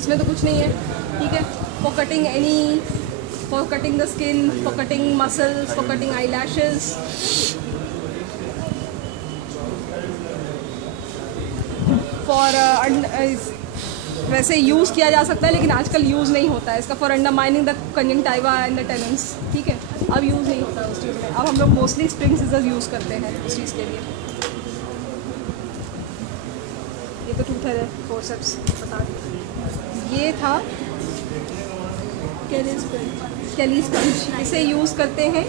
इसमें तो कुछ नहीं है, ठीक है। For cutting any, for cutting the skin, for cutting muscles, for cutting eye lashes, for वैसे यूज़ किया जा सकता है लेकिन आजकल यूज़ नहीं होता है इसका, for undermining the conjunctiva and the Tenon's, ठीक है। अब यूज़ नहीं होता है उस चीज़ में, अब हम लोग मोस्टली स्प्रिंग सीजर्स यूज़ करते हैं उस चीज़ के लिए। ये तो टूथ है, फोर्सेप्स बता दें। ये था कैली स्पंज, इसे यूज़ करते हैं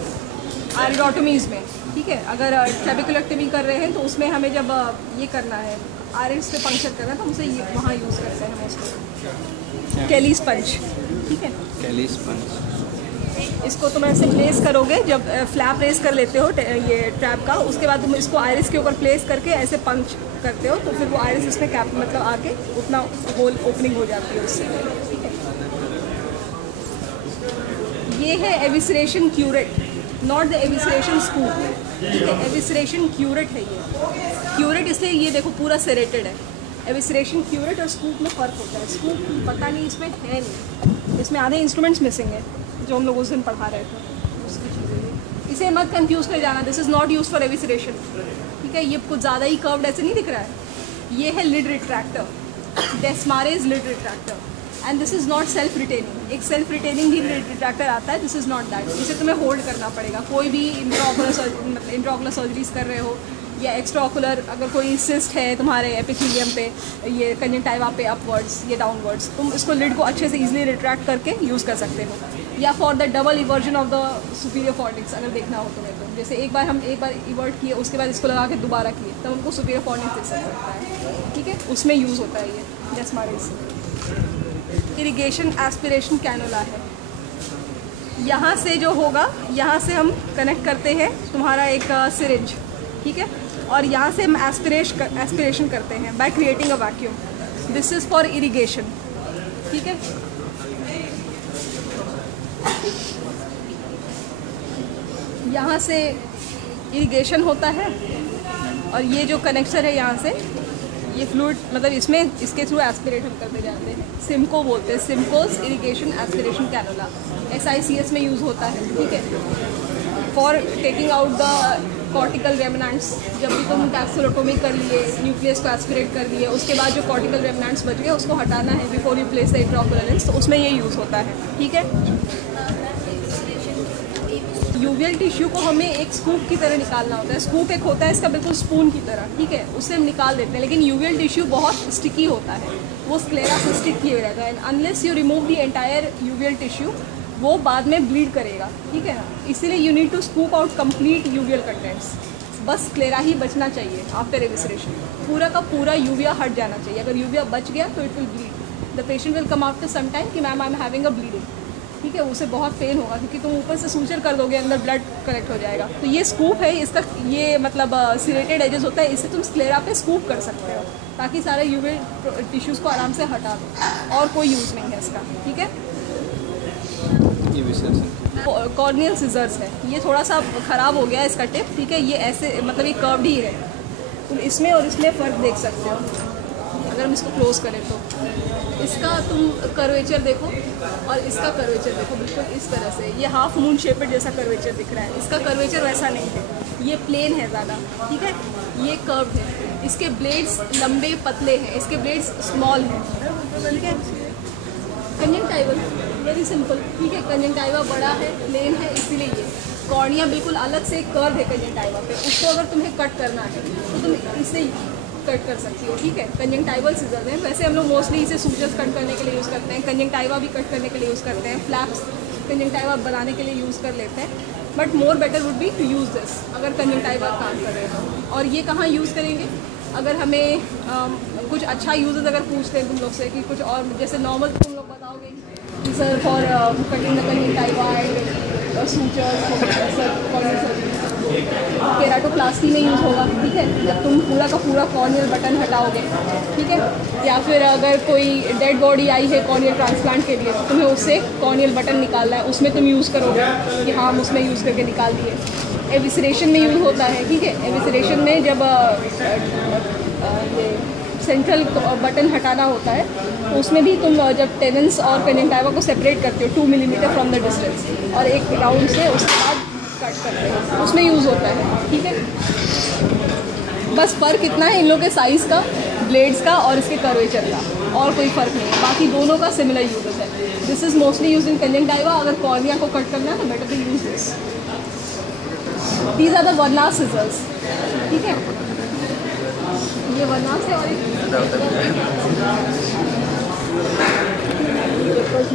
आयरिडोटमीज़ में, ठीक है। अगर ट्रेबेकुलेक्टमी कर रहे हैं तो उसमें हमें जब ये करना है, आयरिस पे पंक्चर करना है, तो उसे वहाँ यूज़ करते हैं मोस्टली। कैली स्पंज, ठीक है। कैली स्पंज, इसको तुम ऐसे प्लेस करोगे, जब फ्लैप रेस कर लेते हो ये ट्रैप का, उसके बाद तुम इसको आयरिस के ऊपर प्लेस करके ऐसे पंच करते हो, तो फिर वो आयरिस इसमें कैप मतलब आके उतना होल ओपनिंग हो जाती है उससे, ठीक है। ये है एविसरेशन क्यूरेट, नॉट द एविसरेशन स्कूप, ठीक है। एविसरेशन क्यूरेट है ये। क्यूरेट इसलिए ये देखो पूरा सेरेटेड है। एविसरेशन क्यूरेट और स्कूप में फ़र्क होता है। स्कूप पता नहीं इसमें है नहीं, इसमें आधे इंस्ट्रूमेंट्स मिसिंग है जो हम लोग उस दिन पढ़ा रहे थे, उसकी चीज़ें। इसे मत कंफ्यूज कर जाना, this is not use for evisceration, ठीक है। ये कुछ ज़्यादा ही कर्व्ड ऐसे नहीं दिख रहा है। ये है lid retractor, Desmarres lid retractor, and this is not self retaining. एक सेल्फ रिटेनिंग भी लिड रिट्रैक्टर आता है, दिस इज़ नॉट दैट। इसे तुम्हें होल्ड करना पड़ेगा। कोई भी इंट्राओकुलर सर्जरीज कर रहे हो या एक्स्ट्रा ऑकुलर, अगर कोई सिस्ट है तुम्हारे एपिथेलियम पे, ये कंजंक्टिवा पे अपवर्ड्स या डाउनवर्ड्स, तुम इसको लिड को अच्छे से इजीली रिट्रैक्ट करके यूज़ कर सकते हो। या for the double eversion of the superior fornix, अगर देखना हो तुम्हें तो जैसे एक बार इवर्ट किए, उसके बाद इसको लगा के दोबारा किए, तब उनको सुपीरियर फॉर्निक्स दिख सकता है, ठीक है। उसमें यूज़ होता है ये डेस्मारेज। इरिगेशन एस्पिरेशन कैनुला है। यहाँ से जो होगा, यहाँ से हम कनेक्ट करते हैं तुम्हारा एक सिरिंज, ठीक है, और यहाँ से हम एस्पिरेशन करते हैं by creating a vacuum. This is for irrigation, ठीक है। यहाँ से इरिगेशन होता है और ये जो कनेक्शन है यहाँ से, ये फ्लूइड मतलब इसमें इसके थ्रू एस्पिरेट हम करते जाते हैं। सिमको बोलते हैं, सिमकोस इरिगेशन एस्पिरेशन कैनुला, SICS में यूज़ होता है, ठीक है। For taking out the cortical remnants, जब भी तुम कैप्सुलोटोमी कर लिए, न्यूक्लियस को एस्पिरेट कर लिए, उसके बाद जो कॉर्टिकल रेमनेंट्स बच गए उसको हटाना है before you place the intraocular lens, तो उसमें ये यूज़ होता है, ठीक है। यूवियल टिश्यू को हमें एक स्कूप की तरह निकालना होता है। स्कूप एक होता है इसका बिल्कुल स्पून की तरह, ठीक है, उससे हम निकाल देते हैं। लेकिन यूवियल टिश्यू बहुत स्टिकी होता है, वो स्क्लेरा से स्टिक किए रहता है, and unless you remove the entire uveal tissue, वो बाद में ब्लीड करेगा, ठीक है ना। इसीलिए you need to scoop out complete uveal contents. बस स्क्लेरा ही बचना चाहिए आफ्टर एविसरेशन, पूरा का पूरा यूविया हट जाना चाहिए। अगर यूविया बच गया तो it will bleed, the patient will come after some time कि ma'am I am having a bleeding, ठीक है। उसे बहुत पेन होगा क्योंकि तुम ऊपर से सूचर कर दोगे, अंदर ब्लड कलेक्ट हो जाएगा। तो ये स्कूप है, इसका ये मतलब सिरेटेड एजेस होता है, इससे तुम स्क्लेरा पे स्कूप कर सकते हो ताकि सारे यूवियल टिश्यूज़ को आराम से हटा दो, और कोई यूज़ नहीं है इसका, ठीक है। कॉर्नियल सिजर्स है, ये थोड़ा सा ख़राब हो गया इसका टिप, ठीक है। ये ऐसे मतलब ये कर्व्ड ही है, तुम इसमें और इसमें फ़र्क देख सकते हो अगर हम इसको क्लोज करें तो। इसका तुम कर्वेचर देखो और इसका कर्वेचर देखो, बिल्कुल इस तरह से ये हाफ मून शेपेड जैसा कर्वेचर दिख रहा है। इसका कर्वेचर वैसा नहीं है, ये प्लेन है ज़्यादा, ठीक है। ये कर्व है, इसके ब्लेड्स लंबे पतले हैं, इसके ब्लेड्स स्मॉल हैं, ठीक है। कंजंक्टिवल वेरी सिंपल, ठीक है। कंजंक्टिवा बड़ा है, प्लेन है, इसीलिए ये कॉर्निया बिल्कुल अलग से कर्व है कंजंक्टिवा पे। उसको अगर तुम्हें कट करना है तो तुम इसे कट कर सकती हो, ठीक है। कंजंक्टिवल सीजर्स हैं, वैसे हम लोग मोस्टली इसे सूचर्स कट करने के लिए यूज़ करते हैं, कंजंक्टिवा भी कट करने के लिए यूज़ करते हैं, फ्लैप्स कंजंक्टिवा बनाने के लिए यूज़ कर लेते हैं, but more better would be to use this अगर कंजंक्टिवा काम कर रहे हो। और ये कहाँ यूज़ करेंगे, अगर हमें कुछ अच्छा यूजेस अगर पूछते हैं तुम लोग से कि कुछ और, जैसे नॉर्मल तुम लोग बताओगे sir for cutting the conjunctiva and sutures, keratoplasty में यूज़ होगा, ठीक है, जब तुम पूरा का पूरा कॉर्नियल बटन हटाओगे, ठीक है। या फिर अगर कोई डेड बॉडी आई है कॉर्नियल ट्रांसप्लांट के लिए तो तुम्हें उससे कॉर्नियल बटन निकालना है, उसमें तुम यूज़ करोगे कि हाँ हम उसमें यूज़ करके निकाल दिए। एविसरेशन में यूज़ होता है, ठीक है। एविसरेशन में जब ये सेंट्रल बटन हटाना होता है, तो उसमें भी तुम जब टेनेंस और कंजंक्टिवा को सेपरेट करते हो 2 मिलीमीटर फ्रॉम द डिस्टेंस और एक राउंड से उसके बाद कट करते हो, उसमें यूज़ होता है। ठीक है, बस फ़र्क इतना है इन लोगों के साइज़ का, ब्लेड्स का और इसके कर्वेचर का, और कोई फ़र्क नहीं है। बाकी दोनों का सिमिलर यूज है। This is mostly use in conjunctiva. अगर कॉर्निया को कट करना है तो better to use this. These are the Vannas scissors. ठीक है, ये वर्नास है और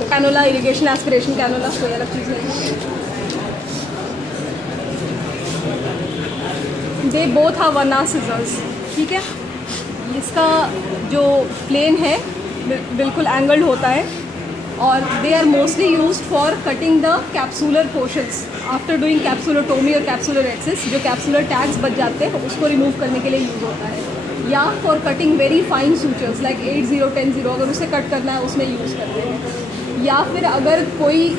कैनोला, इरिगेशन एस्पिरेशन कैनोला, कोई अलग चीज़ नहीं। They both are Vannas scissors. ठीक है, इसका जो प्लेन है बिल्कुल एंगल्ड होता है और they are mostly use for cutting the capsular portions after doing capsulotomy और कैप्सूलर एक्सिस। जो कैप्सूलर टैग्स बच जाते हैं उसको रिमूव करने के लिए यूज़ होता है, या for cutting very fine sutures like 8-0, 10-0, अगर उसे कट करना है उसमें यूज़ करते हैं। या फिर अगर कोई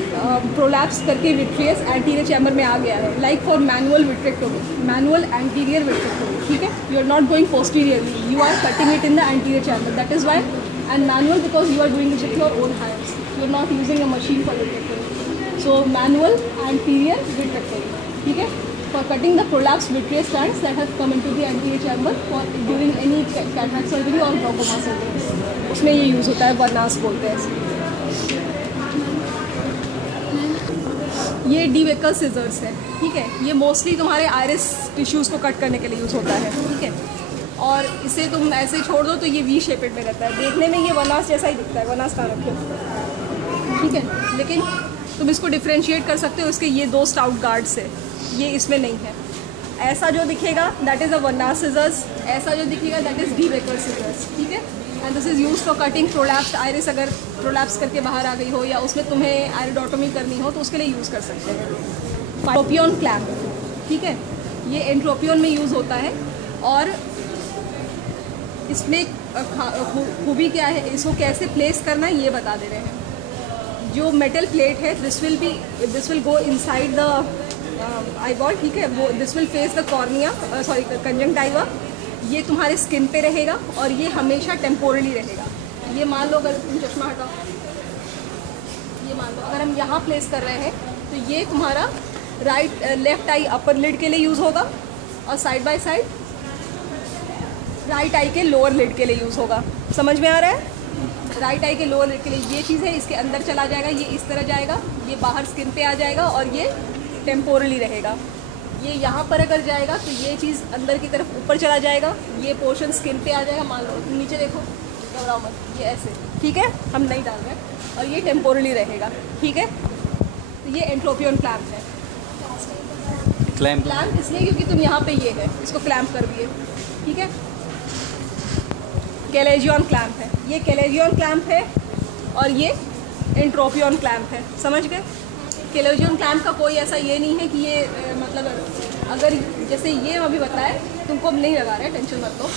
प्रोलैप्स करके विट्रियस एंटीरियर चैम्बर में आ गया है, like for manual vitrectomy, manual anterior vitrectomy. ठीक है, you are not going posteriorly, you are cutting it in the anterior chamber, that is why. And manual because you are doing it with your own hands, you are not using a machine for vitrectomy. So manual anterior vitrectomy. ठीक है, for cutting the prolapsed vitreous strands that have come into the anterior chamber for during any cataract surgery or glaucoma surgery, उसमें ये use होता है, वर्नास बोलते हैं इसे। ये डीवेकर सिजर्स है। ठीक है, ये मोस्टली तुम्हारे आयरिस टिश्यूज़ को कट करने के लिए यूज़ होता है। ठीक है, और इसे तुम ऐसे छोड़ दो तो ये वी शेपेड में रहता है, देखने में ये वर्नास जैसा ही दिखता है, वर्नास कहाँ रखे। ठीक है, लेकिन तुम इसको डिफ्रेंशिएट कर सकते हो, इसके ये 2 स्टाउट गार्ड्स है, ये इसमें नहीं है। ऐसा जो दिखेगा दैट इज़ अ वर्नास सिजर्स, ऐसा जो दिखेगा दैट इज़ डीवेकर सिजर्स। ठीक है, and this is use for cutting prolapsed iris. अगर प्रोलैप्स करके बाहर आ गई हो या उसमें तुम्हें आयरिडोटोमी करनी हो तो उसके लिए यूज़ कर सकते हैं। Entropion clamp. ठीक है, ये एंट्रोपियन में यूज़ होता है और इसमें खूबी क्या है, इसको कैसे प्लेस करना है ये बता दे रहे हैं। जो मेटल प्लेट है this will go inside the eyeball. ठीक है, वो this will face the cornea, sorry conjunctiva. ये तुम्हारे स्किन पे रहेगा और ये हमेशा टेम्पोरली रहेगा। ये मान लो, अगर तुम चश्मा हटाओ, ये मान लो अगर हम यहाँ प्लेस कर रहे हैं तो ये तुम्हारा लेफ्ट आई अपर लिड के लिए यूज़ होगा और side by side right I के लोअर लिड के लिए यूज़ होगा। समझ में आ रहा है? राइट आई के लोअर लिड के लिए ये चीज़ है, इसके अंदर चला जाएगा, ये इस तरह जाएगा, ये बाहर स्किन पे आ जाएगा और ये टेम्पोरली रहेगा। ये यहाँ पर अगर जाएगा तो ये चीज़ अंदर की तरफ ऊपर चला जाएगा, ये पोर्शन स्किन पे आ जाएगा। मान लो नीचे देखो, घबराओ मत, ये ऐसे। ठीक है, हम नहीं डाल रहे, और ये टेम्पोरली रहेगा। ठीक है, तो ये एंट्रोपियन क्लैम्प है। क्लैम्प इसलिए क्योंकि तुम यहाँ पे ये है, इसको क्लैम्प कर दिए। ठीक है, कैलेजियन क्लैम्प है, ये कैलेजियन क्लैम्प है और ये एंट्रोपियन क्लैम्प है। समझ गए? कैलेजियन क्लैम्प का कोई ऐसा ये नहीं है कि ये मतलब अगर जैसे ये अभी बताए तुमको नहीं लगा रहा है, टेंशन मत लो।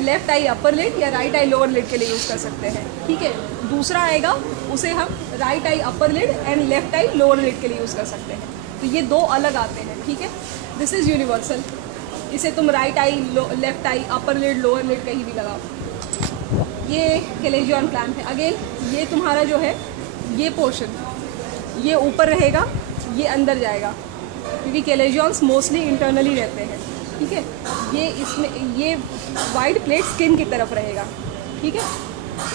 लेफ्ट आई अपर लिड या राइट आई लोअर लिड के लिए यूज़ कर सकते हैं। ठीक है, दूसरा आएगा उसे हम right eye upper lid and left eye lower lid के लिए यूज़ कर सकते हैं। तो ये 2 अलग आते हैं। ठीक है, दिस इज़ यूनिवर्सल। इसे तुम right eye, left eye, upper lid, lower lid कहीं भी लगाओ। ये कैलेजियन क्लैम्प है। अगेन ये तुम्हारा जो है ये पोर्शन ये ऊपर रहेगा, ये अंदर जाएगा, क्योंकि कैलेजियंस मोस्टली इंटरनली रहते हैं। ठीक है, ये इसमें ये वाइड प्लेट स्किन की तरफ रहेगा। ठीक है,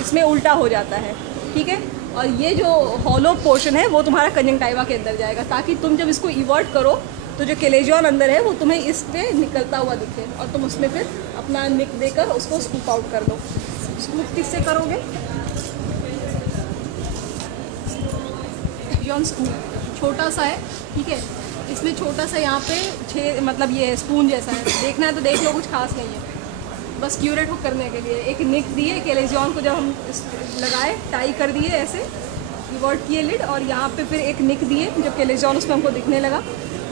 इसमें उल्टा हो जाता है। ठीक है, और ये जो हॉलो पोर्शन है वो तुम्हारा कंजंक्टिवा के अंदर जाएगा, ताकि तुम जब इसको इवर्ट करो तो जो कैलेजियन अंदर है वो तुम्हें इस पे निकलता हुआ दिखे और तुम उसमें फिर अपना निक देकर उसको स्कूप आउट कर लो। स्कूप किससे करोगे? स्कूप छोटा सा है। ठीक है, इसमें छोटा सा यहाँ पे मतलब ये स्पून जैसा है, देखना है तो देख लो, कुछ खास नहीं है, बस क्यूरेट करने के लिए एक निक दिए। कैलेजियन को जब हम लगाए, टाई कर दिए, ऐसे इवर्ट किए लिड, और यहाँ पे फिर एक निक दिए जब कैलेजियन उसमें हमको दिखने लगा,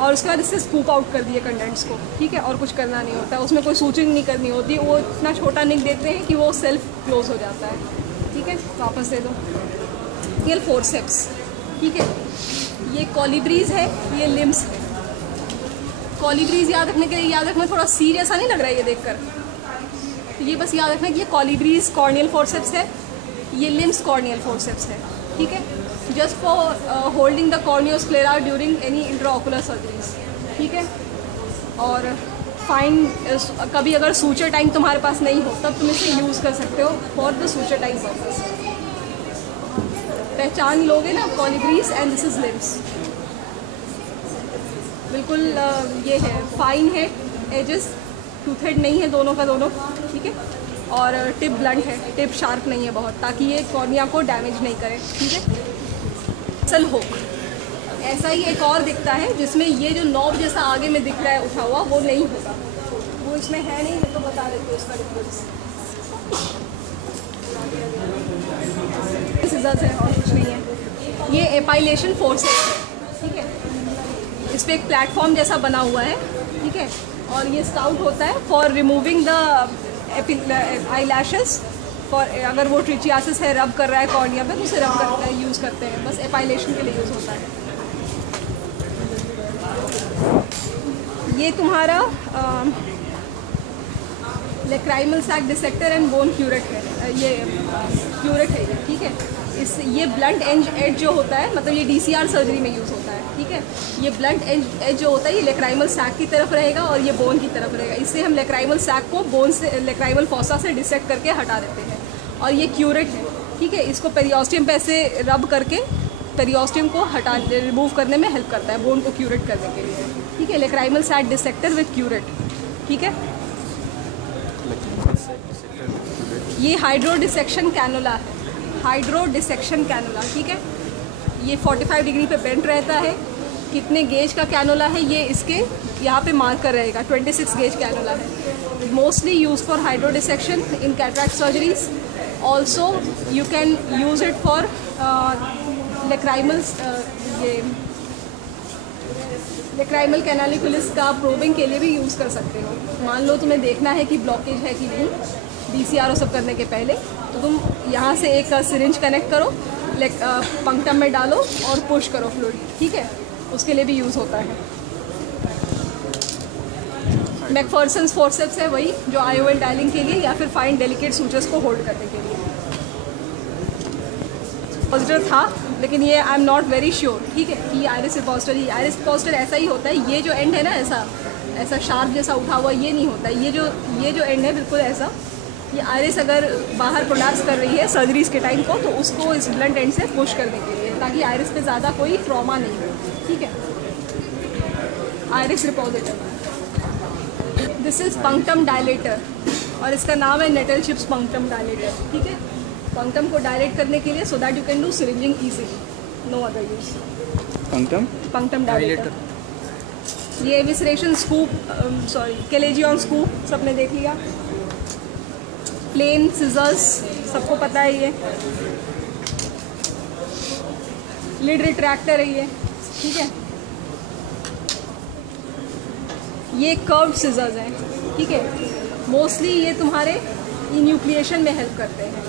और उसके बाद इससे स्कूप आउट कर दिए कंडेंट्स को। ठीक है, और कुछ करना नहीं होता, उसमें कोई सूचिंग नहीं करनी होती, वो इतना छोटा निक देते हैं कि वो सेल्फ क्लोज हो जाता है। ठीक है, वापस दे दो। ये फोर्सेप्स। ठीक है, ये कॉलिब्रीज है, ये लिम्स है। कॉलिब्रीज याद रखने के लिए याद रखना, थोड़ा सीरियस नहीं लग रहा है ये देखकर। तो ये बस याद रखना कि ये कॉलिब्रीज कॉर्नियल फोर्सेप्स है, ये लिम्स कॉर्नियल फोर्सेप्स है, ठीक है, just for holding the corneosclera during any intraocular surgeries, ठीक है। और फाइन कभी अगर सूचर टाइम तुम्हारे पास नहीं हो तब तुम इसे यूज़ कर सकते हो for the suture time purpose. पहचान लोगे ना, कॉलिब्रीज एंड दिस इज लिम्स। बिल्कुल ये है, फाइन है, एजेस टूथेड नहीं है दोनों का दोनों, ठीक है, और टिप ब्लंट है, टिप शार्प नहीं है बहुत, ताकि ये कॉर्निया को डैमेज नहीं करे, ठीक है। सल हुक ऐसा ही एक और दिखता है जिसमें ये जो नॉब जैसा आगे में दिख रहा है उठा हुआ, वो नहीं होगा, वो इसमें है नहीं, मैं तो बता देती हूँ उसका डिफरेंस। सिजर्स है और कुछ नहीं है। ये एपाइलेशन फोर्सेस है, ठीक है, इस पर एक प्लेटफॉर्म जैसा बना हुआ है, ठीक है, और ये स्टाउट होता है for removing the eye lashes, for अगर वो ट्रिचियासिस है, रब कर रहा है कॉर्निया पे तो उसे रब करता है, यूज़ करते हैं, बस एपाइलेशन के लिए यूज़ होता है। ये तुम्हारा lacrimal sac dissector and bone curette है, ये क्यूरेट है, ठीक है। ये ब्लंट एज जो होता है, मतलब ये DCR सर्जरी में यूज़ होता है, ठीक है। ये ब्लंट एज जो होता है ये लेक्राइमल सैक की तरफ रहेगा और ये बोन की तरफ रहेगा। इससे हम लेक्राइमल सैक को बोन से, लेक्राइमल फॉसा से डिसेक्ट करके हटा देते हैं, और ये क्यूरेट है, ठीक है। इसको पेरियोस्टियम पे ऐसे रब करके पेरियोस्टियम को रिमूव करने में हेल्प करता है, बोन को क्यूरेट करने के लिए, ठीक है। लेक्राइमल सैक डिसेक्टर विथ क्यूरेट, ठीक है। ये हाइड्रो डिसेक्शन कैनुला है, हाइड्रो डिसेक्शन कैनुला, ठीक है। ये 45 डिग्री पे बेंट रहता है। कितने गेज का कैनुला है ये इसके यहाँ पे मार्कर रहेगा, 26 गेज कैनुला है। Mostly use for hydrodissection in cataract surgeries. Also you can use it for lacrimals, ये लेक्राइमल कैनालिकुलस का प्रोबिंग के लिए भी यूज़ कर सकते हो। मान लो तुम्हें देखना है कि ब्लॉकेज है कि नहीं, DCR सब करने के पहले, तो तुम यहाँ से एक सिरिंज कनेक्ट करो, पंक्टम में डालो और पुश करो फ्लूइड, ठीक है, उसके लिए भी यूज़ होता है। मैकफर्सन्स फोर्सेप्स है वही जो IOL डायलिंग के लिए या फिर फाइन डेलिकेट सूचर्स को होल्ड करने के लिए। पॉजिटिव था लेकिन ये I am not very sure, ठीक है, कि आयरिस रिपोस्टर ही, आयरिस रिपोस्टर ऐसा ही होता है। ये जो एंड है ना ऐसा शार्प जैसा उठा हुआ, ये नहीं होता। ये जो एंड है बिल्कुल ऐसा, ये आयरिस अगर बाहर प्रोलैप्स कर रही है सर्जरीज के टाइम को, तो उसको इस ब्लंट एंड से पुश करने के लिए, ताकि आयरिस पे ज़्यादा कोई ट्रॉमा नहीं हो, ठीक है। Iris repositor, this is punctum dilator और इसका नाम है नेटल चिप्स पंक्टम डायलेटर, ठीक है। पंक्टम को डायलेट करने के लिए so that you can do syringing easily, no other use. Punctum dilator. ये एविसरेशन स्कूप, कैलेजियन स्कूप सबने देख लिया। प्लेन सिजर्स सबको पता है ये। लिड रिट्रैक्टर है ये, ठीक है। ये कर्व्ड सिजर्स हैं, ठीक है। मोस्टली ये तुम्हारे इन्यूक्लिएशन में हेल्प करते हैं,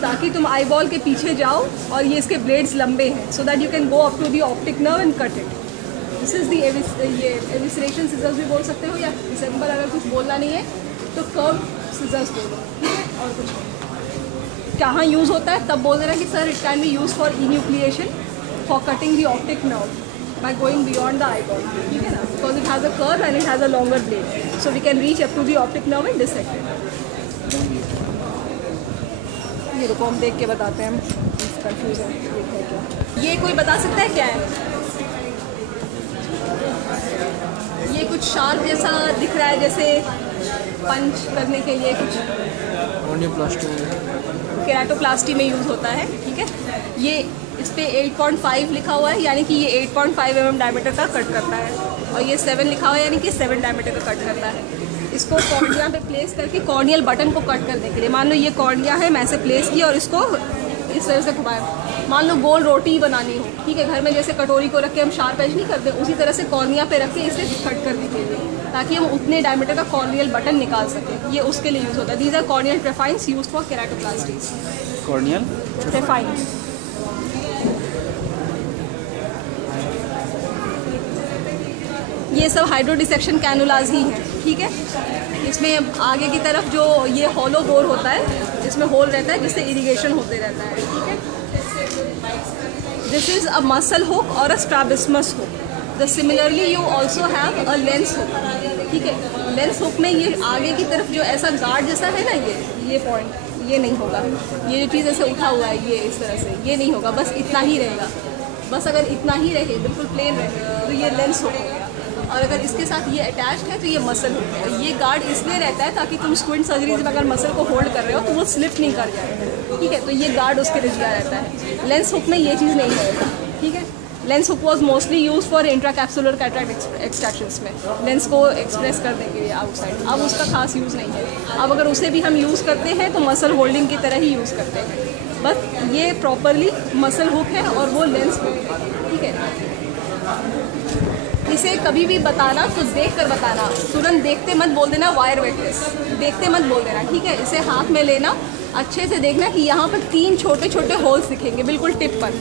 ताकि तुम आईबॉल के पीछे जाओ और ये इसके ब्लेड्स लंबे हैं, so that you can go up to the optic nerve and cut it. This is the ये एविसरेशन सिजर्स भी बोल सकते हो, या सिंपल अगर कुछ बोलना नहीं है तो कर्व सिजर्स बोलो, ठीक है। और कुछ नहीं। कहाँ यूज़ होता है तब बोल देना कि sir it can be use for enucleation for cutting the optic nerve by going beyond the eyeball, ठीक है ना, because it has a curve and it has a longer blade, so we can reach up to the optic nerve and dissect it. ये रुको हम देख के बताते हैं, हम कंफ्यूज है। ये कोई बता सकता है क्या है? ये कुछ शार्प जैसा दिख रहा है, जैसे पंच करने के लिए कुछ केराटोप्लास्टी में यूज़ होता है, ठीक है। ये इस पे 8.5 लिखा हुआ है, यानी कि ये 8.5 mm डायमीटर का कट करता है, और ये 7 लिखा हुआ है, यानी कि 7 डायमीटर का कट करता है। इसको कॉर्निया पे प्लेस करके कॉर्नियल बटन को कट करने के लिए, मान लो ये कॉर्निया है, मैं ऐसे प्लेस किया और इसको इस तरह से घुमाया। मान लो गोल रोटी बनानी हो, ठीक है, घर में जैसे कटोरी को रख के हम शार्प एज नहीं करते, उसी तरह से कॉर्निया पे रख के इसे कट करने के लिए, ताकि हम उतने डायमीटर का कॉर्नियल बटन निकाल सकें। ये उसके लिए यूज़ होता है। These are corneal trephines use for keratoplasties. Corneal trephines, ये सब हाइड्रो डिसेक्शन कैनुलाज ही हैं। ठीक है। इसमें आगे की तरफ जो ये हॉलो बोर होता है, इसमें होल रहता है जिससे इरिगेशन होते रहता है, ठीक है। This is a muscle hook और a strabismus hook. The similarly you also have a lens hook, ठीक है। लेंस हुक में ये आगे की तरफ जो ऐसा गार्ड जैसा है ना, ये पॉइंट ये नहीं होगा, ये जो चीज़ ऐसे उठा हुआ है ये इस तरह से ये नहीं होगा, बस इतना ही रहेगा। बस अगर इतना ही रहे, बिल्कुल प्लेन रहे, तो ये लेंस हुक हो गया। और अगर इसके साथ ये अटैच्ड है तो ये मसल हुक है। ये गार्ड इसलिए रहता है ताकि तुम स्क्विंट सर्जरीज में अगर मसल को होल्ड कर रहे हो तो वो स्लिप नहीं कर जाए, ठीक है। तो ये गार्ड उसके लिए दिया रहता है। लेंस हुक में ये चीज़ नहीं रहेगा, ठीक है। Lens hook was mostly use for intracapsular cataract extractions में, लेंस को एक्सप्रेस करने के लिए आउटसाइड। अब उसका खास यूज़ नहीं है। अब अगर उसे भी हम यूज़ करते हैं तो मसल होल्डिंग की तरह ही यूज़ करते हैं, बस ये प्रॉपरली मसल हुक है और वो लेंस हुक है, ठीक है। इसे कभी भी बताना तो देख कर बताना, तुरंत देखते मत बोल देना वायर वेटनेस, देखते मत बोल देना, ठीक है। इसे हाथ में लेना, अच्छे से देखना कि यहाँ पर 3 छोटे छोटे होल्स दिखेंगे बिल्कुल टिप पर,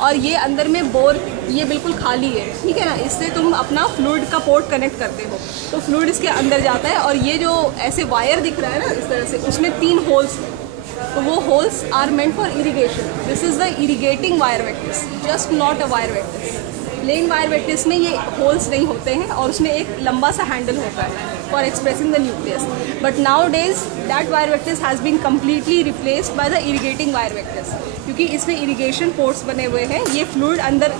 और ये अंदर में बोर ये बिल्कुल खाली है, ठीक है ना। इससे तुम अपना फ्लूइड का पोर्ट कनेक्ट करते हो, तो फ्लूइड इसके अंदर जाता है। और ये जो ऐसे वायर दिख रहा है ना इस तरह से, उसमें 3 होल्स हैं, तो वो holes are meant for irrigation. This is the irrigating wire vectis, just not a wire vectis. Plain wire vectis में ये होल्स नहीं होते हैं और उसमें एक लंबा सा हैंडल होता है for expressing the nucleus. But nowadays that wire vectis has been completely replaced by the irrigating wire vectis, क्योंकि इसमें इरीगेशन पोर्ट्स बने हुए हैं। ये फ्लूइड अंदर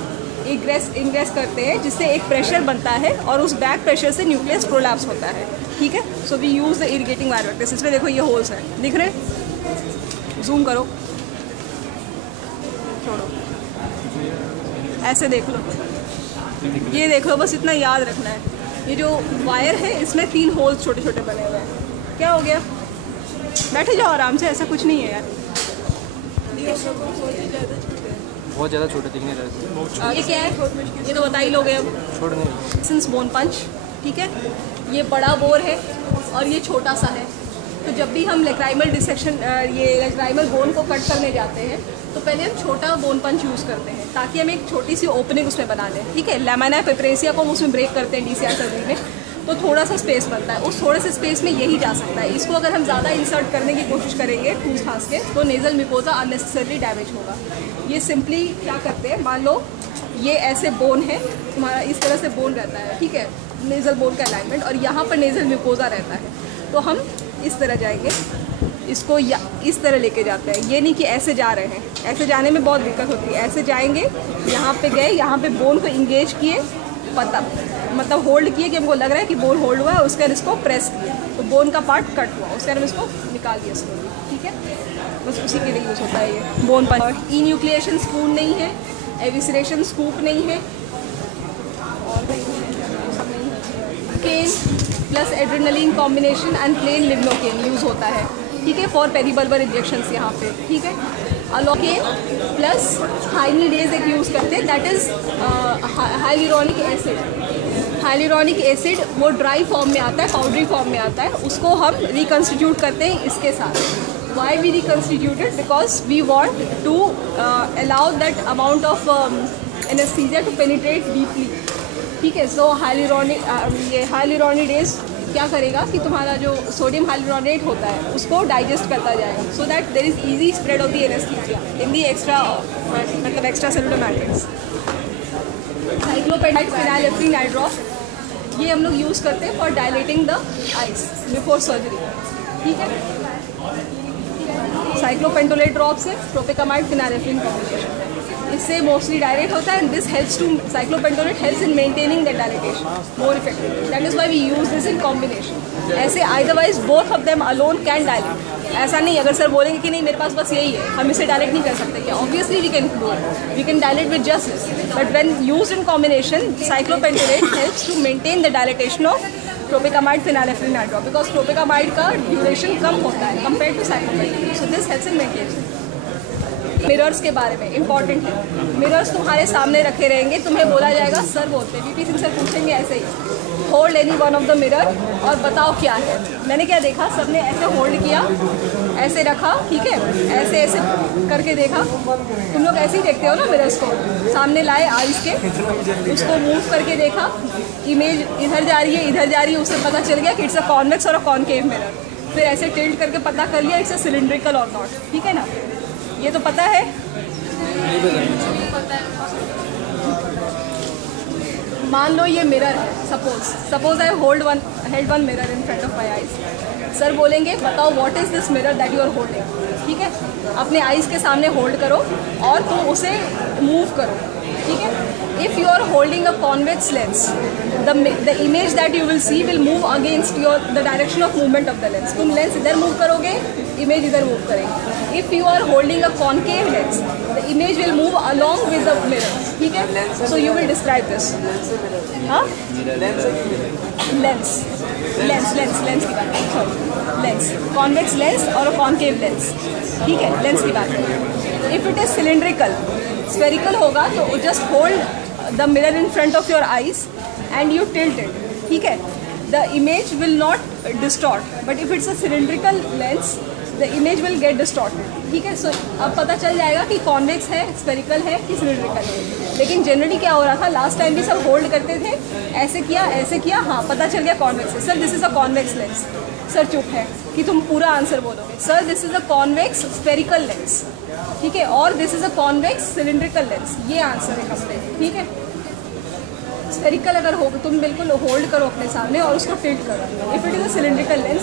इंग्रेस करते हैं, जिससे एक प्रेशर बनता है और उस बैक प्रेशर से न्यूक्लियस प्रोलैप्स होता है, ठीक है। So we use the irrigating wire vectis. इसमें देखो ये होल्स हैं, दिख रहे हैं, जूम करो, छोड़ो, ऐसे देख लो, ये देख लो, बस इतना याद रखना है। ये जो वायर है इसमें 3 होल्स छोटे छोटे बने हुए हैं। क्या हो गया, बैठे जाओ आराम से, ऐसा कुछ नहीं है यार। बहुत ज़्यादा छोटे दिखने रहे। ये क्या है, ये तो बता ही लोगे अब। छोड़ने सिंस बोन पंच, ठीक है। ये बड़ा बोर है और ये छोटा सा है। तो जब भी हम लेक्राइमल डिसेक्शन, ये लेक्राइमल बोन को कट करने जाते हैं तो पहले हम छोटा बोन पंच यूज़ करते हैं ताकि हम एक छोटी सी ओपनिंग उसमें बना लें, ठीक है। लैमिना पेपरेसिया को हम उसमें ब्रेक करते हैं DCR सर्जरी में, तो थोड़ा सा स्पेस बनता है, उस थोड़े से स्पेस में यही जा सकता है। इसको अगर हम ज़्यादा इंसर्ट करने की कोशिश करेंगे ठूस खास के तो नेज़ल मिकोजा अननेसेसरली डैमेज होगा। ये सिंपली क्या करते हैं, मान लो ये ऐसे बोन है तुम्हारा, इस तरह से बोन रहता है, ठीक है, नेज़ल बोन का अलाइनमेंट, और यहाँ पर नेज़ल मिकोजा रहता है। तो हम इस तरह जाएंगे, इसको इस तरह लेके जाते हैं। ये नहीं कि ऐसे जा रहे हैं, ऐसे जाने में बहुत दिक्कत होती है। ऐसे जाएंगे, यहाँ पे गए, यहाँ पे बोन को इंगेज किए, पता मतलब होल्ड किए कि हमको लग रहा है कि बोन होल्ड हुआ है, उसके बाद इसको प्रेस किया तो बोन का पार्ट कट हुआ, उसके बाद हम इसको निकाल दिया स्लोली, ठीक है। बस उसी के लिए यूज़ होता है ये बोन पंच। और इन्यूक्लिएशन स्पून नहीं है, एविसरेशन स्कूप नहीं है, और केन plus adrenaline combination and plain lignocaine use होता है, ठीक है, फॉर पेरीबल्बर इंजेक्शंस यहाँ पे, ठीक है। अलोकेन प्लस हाइनिडेज एक यूज़ करते हैं, that is hyaluronic acid. Hyaluronic acid वो ड्राई फॉर्म में आता है, पाउडरी फॉर्म में आता है, उसको हम रिकन्स्टिट्यूट करते हैं इसके साथ। Why we reconstituted? Because we want to allow that amount of anesthesia to penetrate deeply, ठीक है। सो ये हाइलुरोनिडेज क्या करेगा कि तुम्हारा जो सोडियम हाइलुरोनेट होता है उसको डाइजेस्ट करता जाएगा, so that there is easy spread of the anaesthesia in the मतलब extracellular matrix. Cyclopentide phenylephrine eye drop, ये हम लोग यूज़ करते हैं for dilating the eyes before surgery, ठीक है। साइक्लोपेंटोलेट ड्रॉप से प्रोपेकामाइड फिनाइलेफ्रिन कॉम्बिनेशन है, इससे मोस्टली डायरेक्ट होता है, and this helps to cyclopentolate helps in maintaining the dilatation more effective, that is why we use this in combination. ऐसे otherwise both of them alone can dilate, ऐसा नहीं अगर sir बोलेंगे कि नहीं मेरे पास बस यही है, हम इसे डायलेट नहीं कर सकते क्या, obviously we can dilate with just this, but when used in combination cyclopentolate helps to maintain the dilatation of tropicamide phenylephrine eye drop, because tropicamide का ड्यूरेशन कम होता है compare to cyclopentolate, so this helps in maintaining. Mirrors के बारे में important है। Mirrors तुम्हारे सामने रखे रहेंगे, तुम्हें बोला जाएगा, सर बोलते हैं, वीपी सिंह सर पूछेंगे ऐसे ही, hold any one of the mirror और बताओ क्या है। मैंने क्या देखा, सबने ऐसे होल्ड किया, ऐसे रखा, ठीक है, ऐसे ऐसे करके देखा। तुम लोग ऐसे ही देखते हो ना मिरर्स को, सामने लाए आइस के, उसको मूव करके देखा, इमेज इधर जा रही है, इधर जा रही है, उससे पता चल गया कि इट्स अ कॉन्वेक्स और अ कॉनकेव मिरर। फिर ऐसे टिल्ट करके पता कर लिया इट्स अ सिलिंड्रिकल और नॉट, ठीक है ना। ये तो पता है। मान लो ये मिरर है, suppose I held one mirror in front of my eyes. Sir बोलेंगे बताओ what is this mirror that you are holding, ठीक है। अपने आइज के सामने होल्ड करो और तुम उसे मूव करो, ठीक है। If you are holding a convex lens, the image that you will see will move against the direction of movement of the lens. तुम लेंस इधर मूव करोगे, इमेज इधर मूव करेगी। If you are holding a concave lens, the image will move along with the mirror, ठीक है। So you will describe this. हाँ, lens की बात है, सॉरी, लेंस, कॉन्वेक्स लेंस और कॉनकेव लेंस, ठीक है, लेंस की बात है। If it is cylindrical, spherical होगा तो just hold the mirror in front of your eyes and you tilt it, ठीक है। The image will not distort, but if it's a cylindrical lens the image will get distorted, ठीक है। सो अब पता चल जाएगा कि कॉन्वेक्स है, स्फेरिकल है कि सिलिंड्रिकल है। लेकिन जनरली क्या हो रहा था, लास्ट टाइम भी सब होल्ड करते थे, ऐसे किया, हाँ पता चल गया कॉन्वेक्स है। Sir this is a convex lens. Sir चुप है कि तुम पूरा आंसर बोलोगे। Sir this is a convex spherical lens, ठीक है, और this is a convex cylindrical lens. ये आंसर है कंप्लीट, ठीक है। स्फेरिकल अगर हो, तुम बिल्कुल होल्ड करो अपने सामने और उसको टिल्ट करो। If it is a cylindrical lens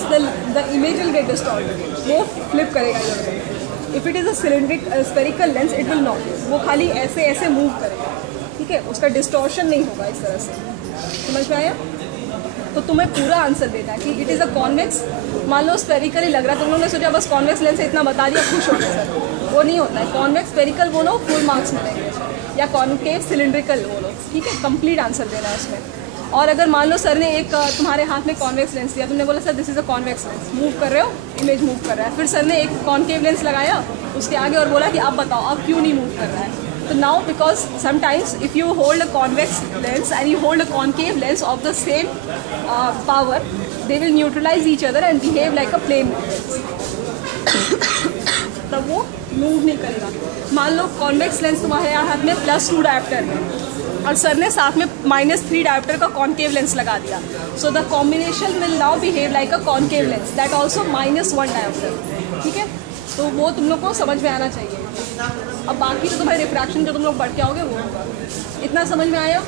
the image will get distorted, वो फ्लिप करेगा इधर। If it is a spherical lens it will not, वो खाली ऐसे ऐसे मूव करेगा, ठीक है, उसका डिस्टॉर्शन नहीं होगा इस तरह से। समझ में आया? तो तुम्हें पूरा आंसर देना है कि इट इज़ अ कॉन्वेक्स। मान लो स्फेरिकल ही लग रहा है, तुम लोगों ने सोचा बस कॉन्वेक्स लेंस से इतना बता दिया, खुश हो गए सर, वो नहीं होता है। कॉन्वेक्स स्फेरिकल बोलो, फुल मार्क्स मिलेंगे, या कॉनकेव सिलिंड्रिकल बोलो, ठीक है, कंप्लीट आंसर देना है उसमें। और अगर मान लो सर ने एक तुम्हारे हाथ में कॉन्वेक्स लेंस दिया, तुमने बोला sir this is a convex lens, move कर रहे हो, इमेज मूव कर रहा है, फिर सर ने एक कॉनकेव लेंस लगाया उसके आगे और बोला कि आप बताओ आप क्यों नहीं मूव कर रहा है। तो now because sometimes if you hold a convex lens and you hold a concave lens of the same power, they will neutralize each other and behave like a plane lens, तब वो move नहीं करेगा। मान लो convex lens तुम्हारे हाथ में +2 dioptre है और सर ने साथ में -3 डायोप्टर का कॉनकेव लेंस लगा दिया, so the combination will now behave like a concave lens that also -1 dioptre, ठीक है। तो वो तुम लोग को समझ में आना चाहिए। अब बाकी तो तुम्हारे रिफ्रैक्शन जो तुम लोग पढ़ के आओगे वो होगा। इतना समझ में आया?